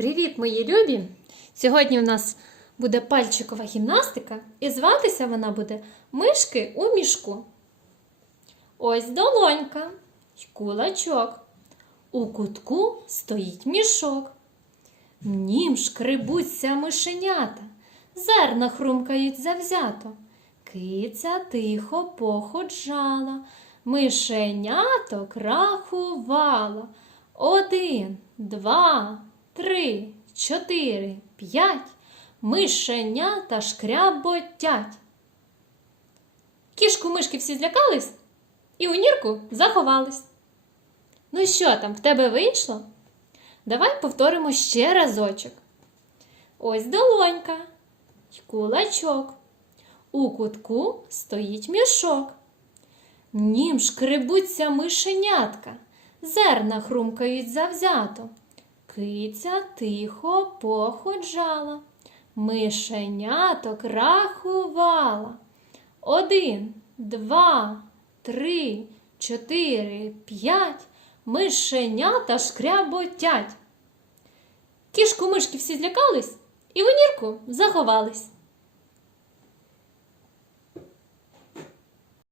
Привіт, мої любі! Сьогодні у нас буде пальчикова гімнастика, і зватися вона буде Мишки у мішку. Ось долонька й кулачок. У кутку стоїть мішок. В нім шкребуться мишенята, зерна хрумкають завзято. Киця тихо походжала, мишеняток рахувала. Один, два, три, чотири, п'ять. Мишенята шкряботять. Кішку мишки всі злякались і у нірку заховались. Ну що там, в тебе вийшло? Давай повторимо ще разочок. Ось долонька й кулачок. У кутку стоїть мішок. Нім шкребуться мишенятка, зерна хрумкають завзято. Киця тихо походжала, мишеняток рахувала. Один, два, три, чотири, п'ять. Мишенята шкряботять. Кішку мишки всі злякались і в нірку заховались.